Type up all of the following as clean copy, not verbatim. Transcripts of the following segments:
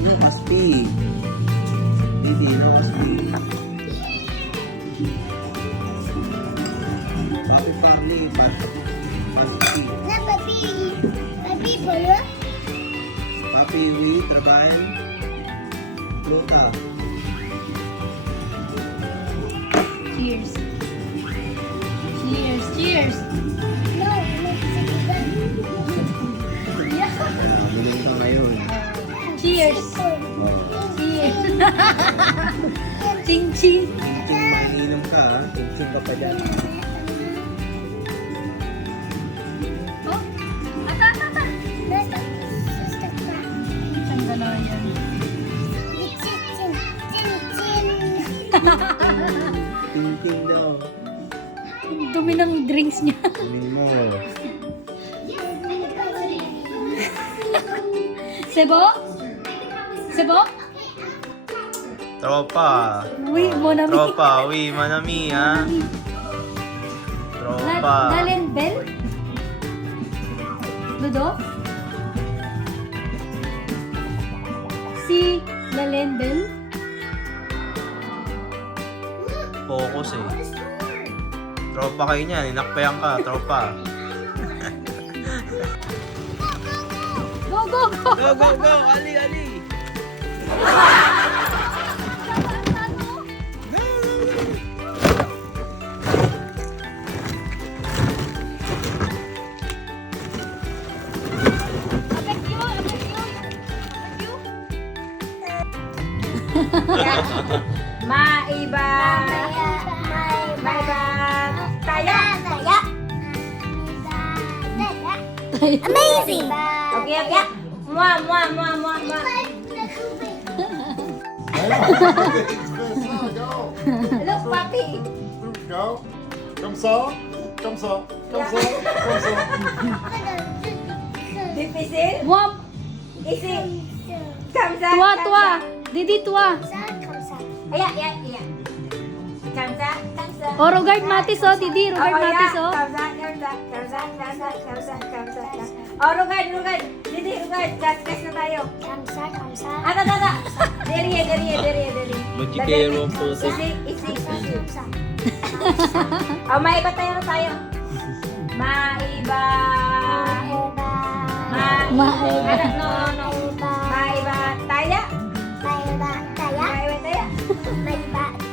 No must be. Didi, no must be. Happy family, but must be. Papi boleh? Happy we trabaho. Luta. Cheers. Cheers, cheers. No, Magaling ka ngayon. Cheers. Cheers. Ching ching. Ching-ching makiinom ka ha. Ching-ching ka pa dyan. Oh, ata. Isang gano'n yan. Ching-ching daw. Dumi ng drinks niya. Kunin mo. Sebo? Sebo? Tropa. Uy, Monami. Tropa, uy, manami ha. Tropa. Dalen Bell? Ludo? Si Dalen Bell? Focus eh. Tropa kayo niyan, inakpayan ka, tropa. Go, go, go! Go, go, go! Ali, ali! Maiba! Maiba! Kaya! Amazing! Okay, okay. Mua, mua, mua, mua, mua. Look, papi. Go. Comme ça. Comme ça. Comme ça. Comme ça. Difficile? Mua. Easy. Kamsa. Tua, tua. Didi, tua. Ayan, ayan, ayan. Kamsa, kamsa. Oh, Rogard Matis, oh. Didi, Rogard Matis, oh. Kamsa, kamsa, kamsa, kamsa, kamsa, kamsa. Oh, Rogard, Rogard. Didi, Rogard. Gas na tayo. Ata, ata. Deri. Magikero po sa... Easy. Oh, maiba tayo na tayo. Maiba. Maiba. No. Maiba. Taya. Maiba taya.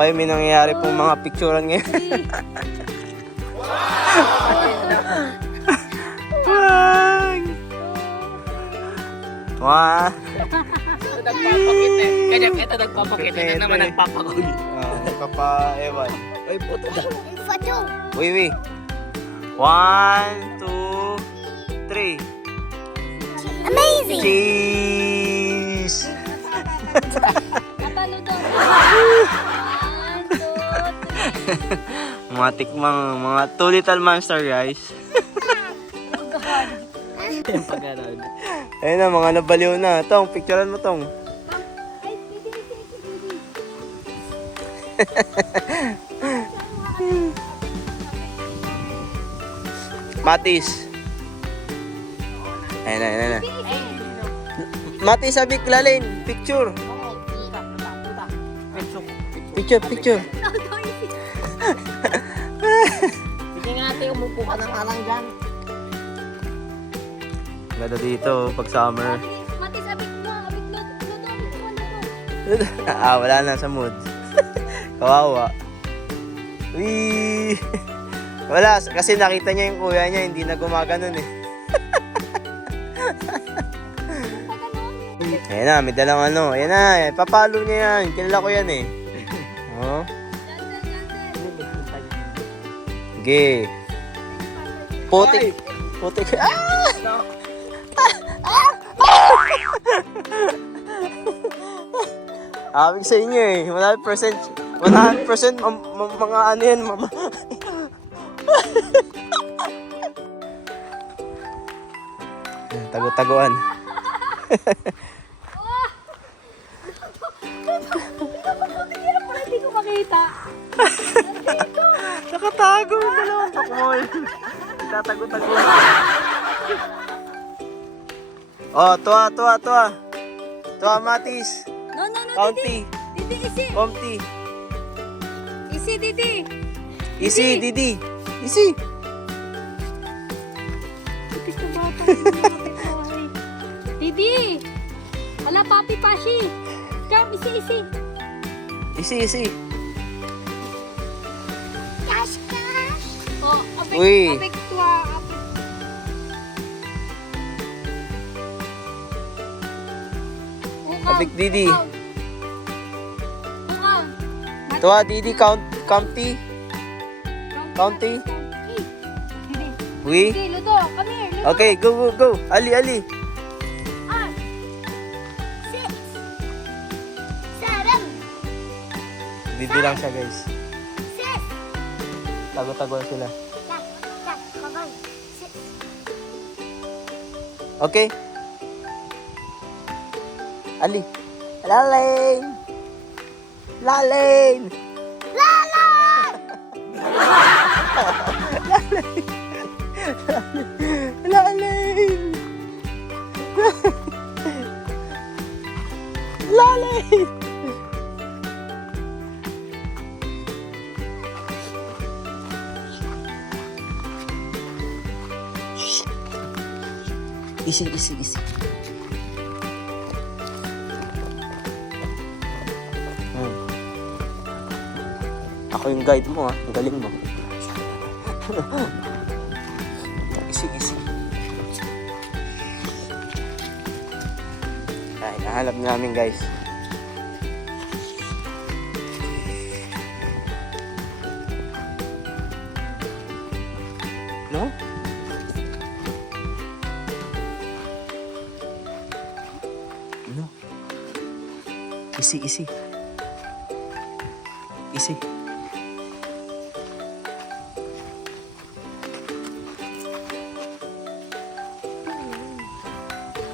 Ay, may nangyayari pong mga picturean ngayon. Wah! Nagpapakita. Kaya ito nagpapakita na naman nagpapakul. Nagpapa-ewan. Ay, puto na. Foto. Uy. 1, 2, 3. Amazing! Cheese! Atalo to. 1, 2, 3. Mga tikmang, mga 2 little monster guys. Yung pag-aral. Ayun na, mga nabaliw na. Tong, picturean mo tong. Matis. Ayun na. Matis, sabi Lalin. Picture. Picture. Sige nga ate, umupo ka ng alang dyan. Ganda dito pag summer. Matis, abik mo. Wala na sa mood. Kawawa. Wee! Wala, kasi nakita niya yung kuya niya, hindi na gumaganon eh. Ayan na, may dalang ano. Ayan na, papalo niya yan. Kilala ko yan eh. Oh. Okay. Putik. Awig sa inyo eh. 100% mga ano yan, mama. Tago-taguan. Hindi ko makita. Nakatago yung dalawang pakmol. Tatago-taguan. Oh, tuwa. Tuwa, Matis. No, no, no, County. Didi, isi. Comty. Isi, Didi. Easy, Didi. Easy. Tipis na bata. Didi. Ala, papi, pashi. Come, isi, isi. Easy, easy. Cash, cash. Oh, apik, Uy. apik, tuwa, apik. Ukang, Apik, Didi. ukang. Ukang. Tuwa, Didi. County. County. Didi. We. Okay, Ludo, come here, Ludo. Okay, go, go, go. Ali, Ali. 6, 7, Didi lang siya, guys. 6. Tago-tago sila. Yak, yak, kabay. 6. Okay. Ali. Lalain. Lalain. Lalain. Lalain. Easy, easy, easy. Ako yung guide mo, ha. Ang galing mo. Easy, easy. Ay, nahanap namin, guys. No? No. Easy, easy. Easy.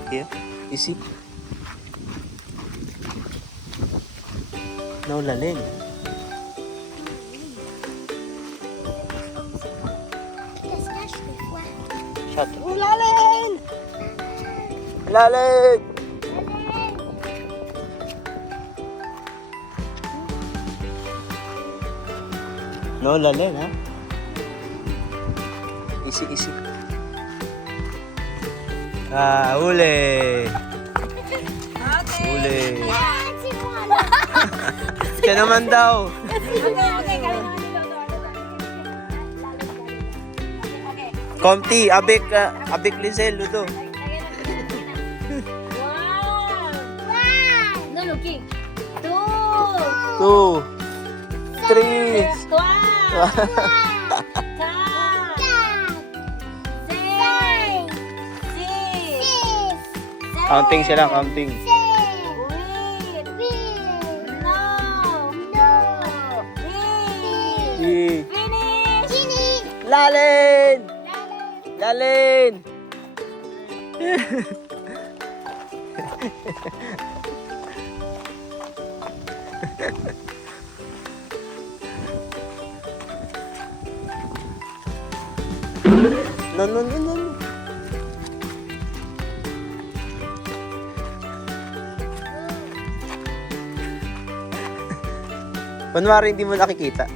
Yeah, easy. No, lalim. Yes, cash, what? Shot. Oh, lalim! Lalim! No, lalim, ha? Easy, easy. Ah, huli! Huli! Yan, si Juana. Siya naman daw. Okay, okay, kaya naman ni Ludo. Okay. Comty, Abik, Abik Lizel, Ludo. Wow! One, No looking. 2. 2, 3, Wow! counting sila, counting. Lalin! Lalin! No, no, no, no, no. Kunwari hindi mo nakikita.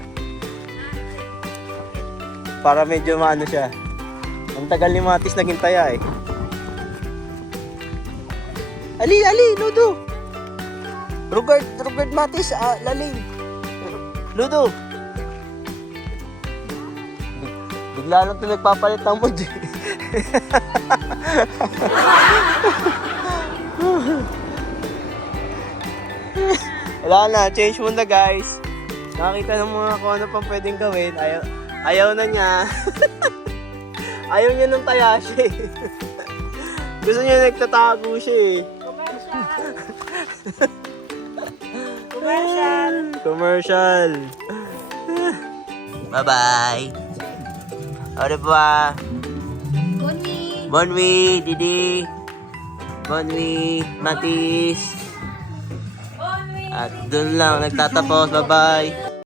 Para medyo maano siya. Ang tagal ni Matis naging taya eh. Ali, Ali, Ludo! Rugard Matis, lalim. Ludo! Bigla lang ito nagpapalit ng mood eh. Wala na, change muna guys. Nakakita ng mga kung ano pang pwedeng gawin. Ayaw na niya. Ayaw niya ng taya siya eh. Gusto niya nagtatago siya eh. Commercial. Commercial. Bye-bye. Au revoir. Bonnie. Bonne nuit, Didi. Bonne nuit, Matis. At dun lang nagtatapos. Bye-bye.